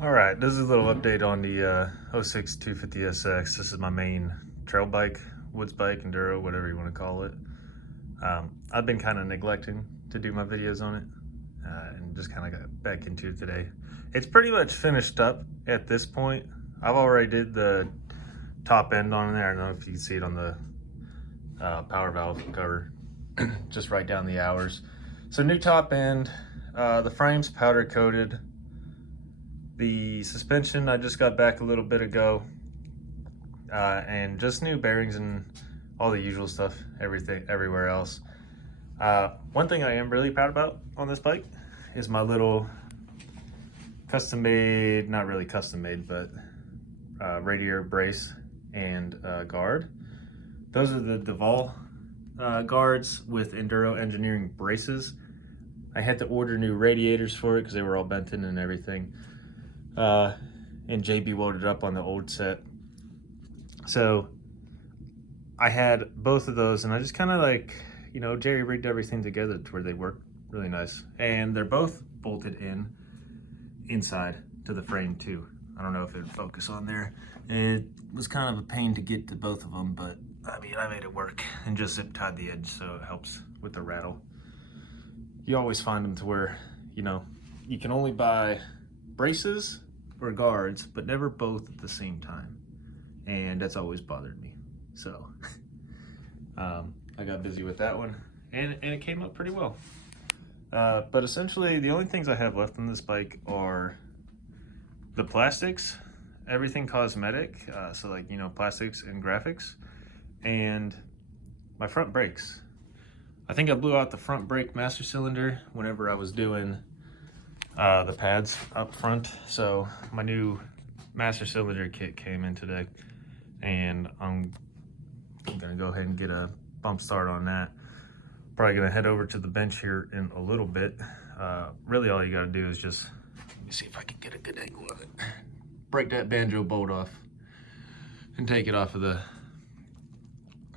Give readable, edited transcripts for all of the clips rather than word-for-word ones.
Alright, this is a little update on the 06 250SX. This is my main trail bike, woods bike, enduro, whatever you want to call it. I've been kind of neglecting to do my videos on it and just kind of got back into it today. It's pretty much finished up at this point. I've already did the top end on there. I don't know if you can see it on the power valve cover. Just write down the hours. So new top end, the frame's powder coated. The suspension I just got back a little bit ago, and just new bearings and all the usual stuff, everything everywhere else. One thing I am really proud about on this bike is my little custom made, not really custom made, but radiator brace and guard. Those are the Duval guards with Enduro Engineering braces. I had to order new radiators for it because they were all bent in and everything. And JB welded up on the old set. So I had both of those, and I just kind of like, you know, jerry rigged everything together to where they work really nice. And they're both bolted inside to the frame too. I don't know if it would focus on there. It was kind of a pain to get to both of them, but I mean, I made it work and just zip tied the edge so it helps with the rattle. You always find them to where, you know, you can only buy braces or guards, but never both at the same time. And that's always bothered me. So I got busy with that one, and it came out pretty well. But essentially the only things I have left on this bike are the plastics, everything cosmetic, so like, you know, plastics and graphics, and my front brakes. I think I blew out the front brake master cylinder whenever I was doing the pads up front. So my new master cylinder kit came in today, and I'm gonna go ahead and get a bump start on that. Probably gonna head over to the bench here in a little bit. Really all you gotta do is just, let me see if I can get a good angle of it. Break that banjo bolt off and take it off of the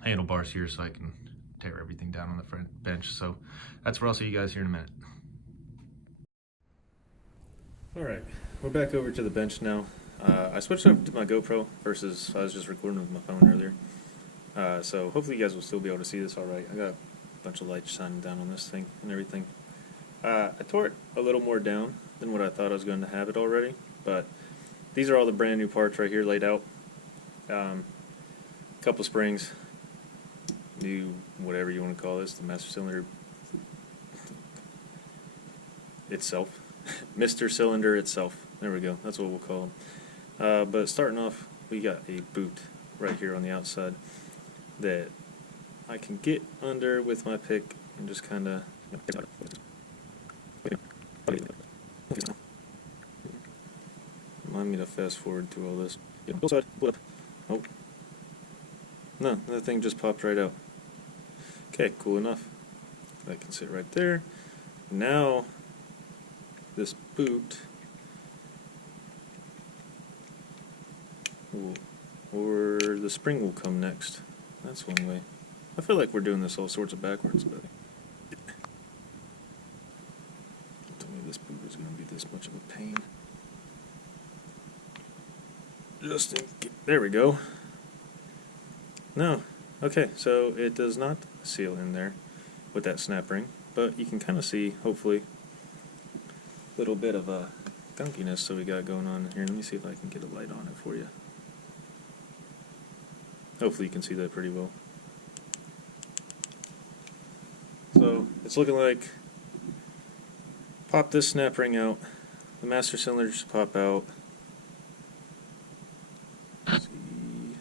handlebars here so I can tear everything down on the front bench. So that's where I'll see you guys here in a minute. All right, we're back over to the bench now. I switched up to my GoPro versus I was just recording with my phone earlier. So hopefully you guys will still be able to see this all right. I got a bunch of lights shining down on this thing and everything. I tore it a little more down than what I thought I was going to have it already, but these are all the brand new parts right here laid out. Couple springs, new whatever you want to call this, the master cylinder itself. Mr. Cylinder itself. There we go. That's what we'll call them. But starting off, we got a boot right here on the outside that I can get under with my pick and just kind of remind me to fast forward through all this. Oh, no, that thing just popped right out. Okay, cool enough. That can sit right there. Now this boot or the spring will come next. That's one way. I feel like we're doing this all sorts of backwards, but tell me this boot is going to be this much of a pain. There we go. No. Okay, so it does not seal in there with that snap ring, but you can kind of see, hopefully, little bit of a gunkiness that we got going on here. Let me see if I can get a light on it for you. Hopefully you can see that pretty well. So it's looking like pop this snap ring out, the master cylinder should pop out. Let's see.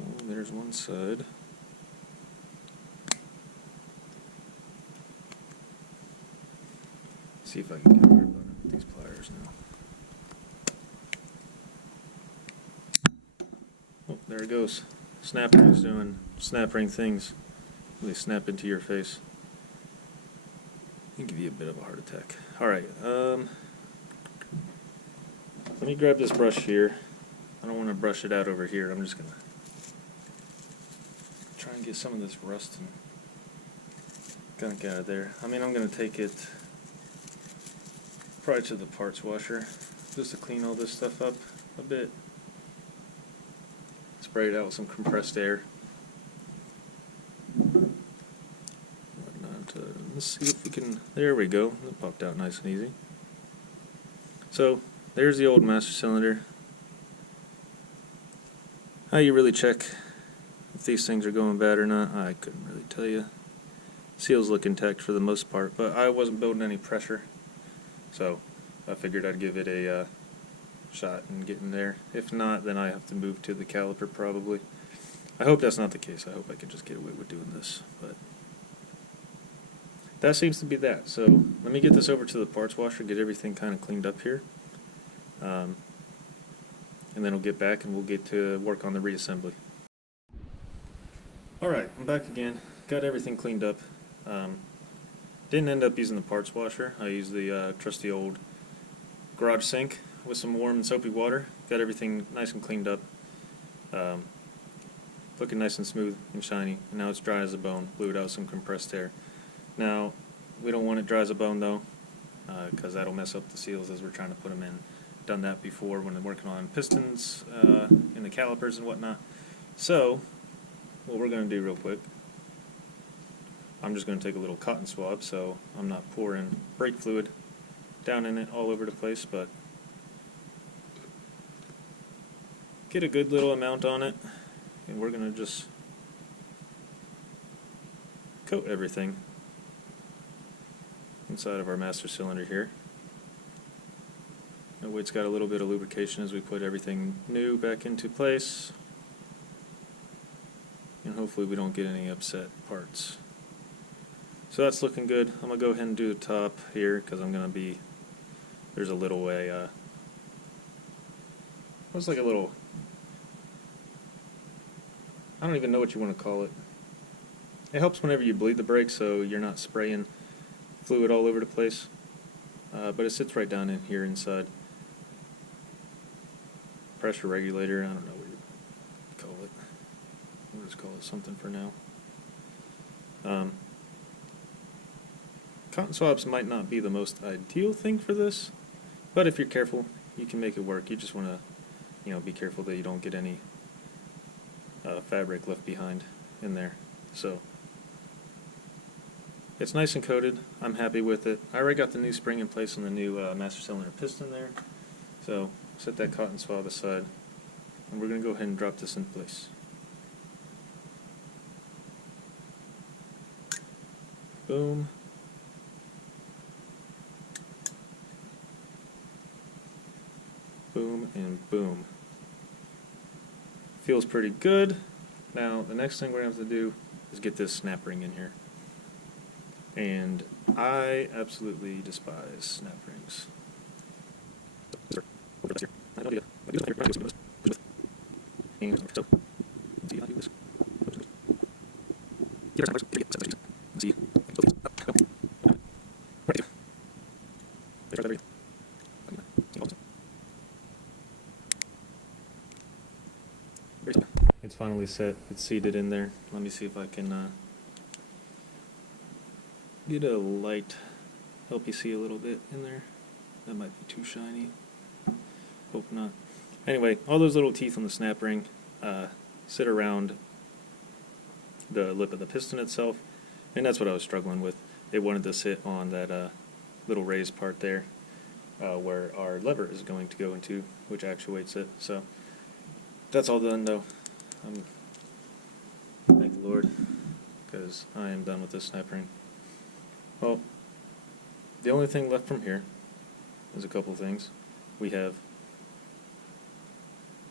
Oh, there's one side. See if I can get rid of these pliers now. Oh, there it goes. Snap ring's doing snap ring things. They snap into your face. Can give you a bit of a heart attack. Alright, let me grab this brush here. I don't want to brush it out over here. I'm just going to try and get some of this rust gunk out of there. I mean, I'm going to take it probably to the parts washer just to clean all this stuff up a bit. Spray it out with some compressed air. Let's see if we can, there we go, it popped out nice and easy. So, there's the old master cylinder. How you really check if these things are going bad or not, I couldn't really tell you. Seals look intact for the most part, but I wasn't building any pressure, so I figured I'd give it a shot and get in there. If not, then I have to move to the caliper probably. I hope that's not the case. I hope I can just get away with doing this, but that seems to be that. So let me get this over to the parts washer, get everything kind of cleaned up here, and then we'll get back and we'll get to work on the reassembly. Alright, I'm back again. Got everything cleaned up. Didn't end up using the parts washer. I used the trusty old garage sink with some warm and soapy water. Got everything nice and cleaned up. Looking nice and smooth and shiny. And now it's dry as a bone. Blew it out with some compressed air. Now, we don't want it dry as a bone though, because that'll mess up the seals as we're trying to put them in. Done that before when they're working on pistons in the calipers and whatnot. So, what we're going to do real quick, I'm just going to take a little cotton swab so I'm not pouring brake fluid down in it all over the place, but get a good little amount on it, and we're going to just coat everything inside of our master cylinder here. That way it's got a little bit of lubrication as we put everything new back into place, and hopefully we don't get any upset parts. So that's looking good. I'm going to go ahead and do the top here because I'm going to be, there's a little way, looks like a little, I don't even know what you want to call it. It helps whenever you bleed the brake so you're not spraying fluid all over the place, but it sits right down in here inside. Pressure regulator, I don't know what you call it. We'll just call it something for now. Cotton swabs might not be the most ideal thing for this, but if you're careful, you can make it work. You just want to, be careful that you don't get any fabric left behind in there. So it's nice and coated. I'm happy with it. I already got the new spring in place on the new master cylinder piston there. So set that cotton swab aside, and we're going to go ahead and drop this in place. Boom. Boom and boom. Feels pretty good. Now the next thing we're going to have to do is get this snap ring in here. And I absolutely despise snap rings. It's finally set. It's seated in there. Let me see if I can get a light, help you see a little bit in there. That might be too shiny. Hope not. Anyway, all those little teeth on the snap ring sit around the lip of the piston itself, and that's what I was struggling with. It wanted to sit on that little raised part there where our lever is going to go into, which actuates it. So that's all done though. Thank the Lord, because I am done with this snap ring. Well, the only thing left from here is a couple of things. We have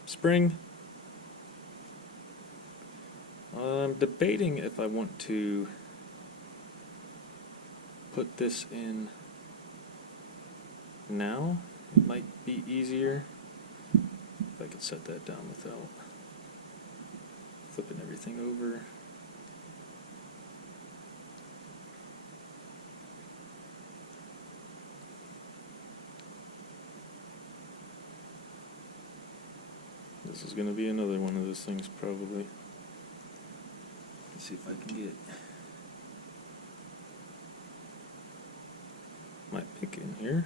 spring. I'm debating if I want to put this in now. It might be easier if I could set that down without flipping everything over. This is going to be another one of those things probably. Let's see if I can get my pick in here.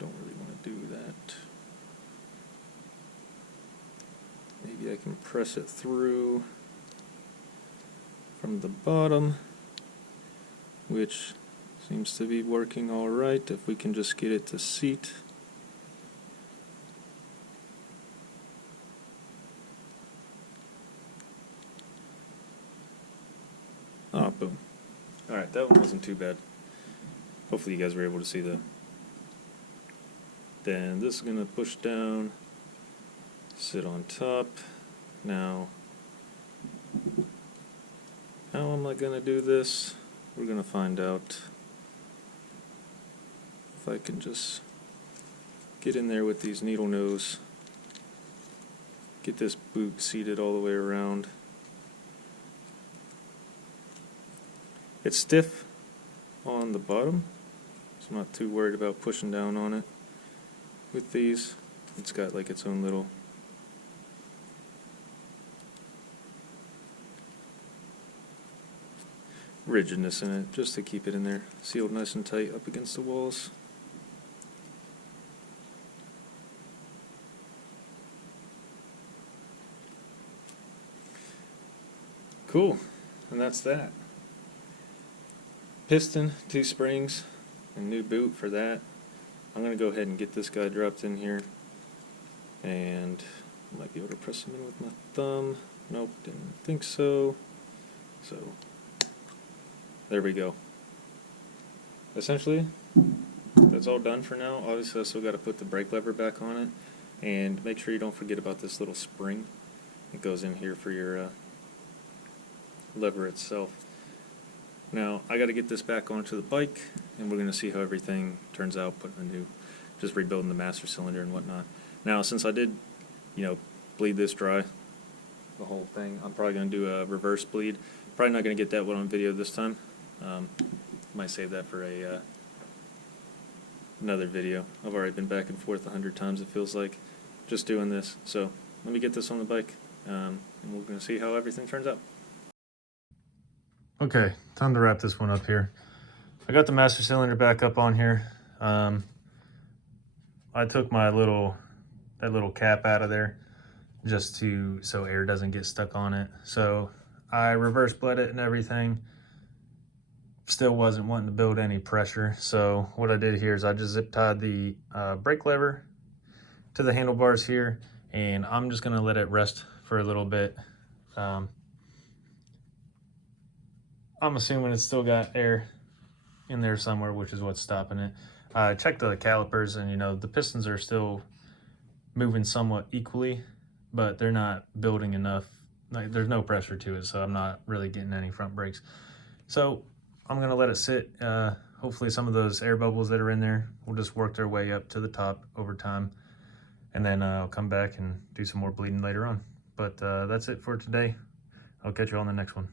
Don't really want to do that. Maybe I can press it through from the bottom, which seems to be working all right if we can just get it to seat. Ah, boom. Alright, that one wasn't too bad. Hopefully you guys were able to see that. Then this is going to push down, sit on top. Now, how am I going to do this? We're going to find out. If I can just get in there with these needle nose, get this boot seated all the way around. It's stiff on the bottom, so I'm not too worried about pushing down on it. With these, it's got like its own little rigidness in it, just to keep it in there, sealed nice and tight up against the walls. Cool, and that's that. Piston, 2 springs, and new boot for that. I'm going to go ahead and get this guy dropped in here, and I might be able to press him in with my thumb. Nope, didn't think so. So, there we go. Essentially, that's all done for now. Obviously, I still got to put the brake lever back on it, and make sure you don't forget about this little spring. It goes in here for your lever itself. Now I got to get this back onto the bike, and we're going to see how everything turns out, putting a new, just rebuilding the master cylinder and whatnot. Now since I did, bleed this dry, the whole thing, I'm probably going to do a reverse bleed. Probably not going to get that one on video this time. Might save that for another video. I've already been back and forth 100 times, it feels like, just doing this. So let me get this on the bike, and we're going to see how everything turns out. Okay, time to wrap this one up here. I got the master cylinder back up on here. I took my little cap out of there just so air doesn't get stuck on it. So I reverse bled it and everything. Still wasn't wanting to build any pressure. So what I did here is I just zip tied the brake lever to the handlebars here, and I'm just gonna let it rest for a little bit. I'm assuming it's still got air in there somewhere, which is what's stopping it. I checked the calipers, and the pistons are still moving somewhat equally, but they're not building enough. Like, there's no pressure to it, so I'm not really getting any front brakes. So I'm gonna let it sit. Hopefully some of those air bubbles that are in there will just work their way up to the top over time, and then I'll come back and do some more bleeding later on. But that's it for today. I'll catch you on the next one.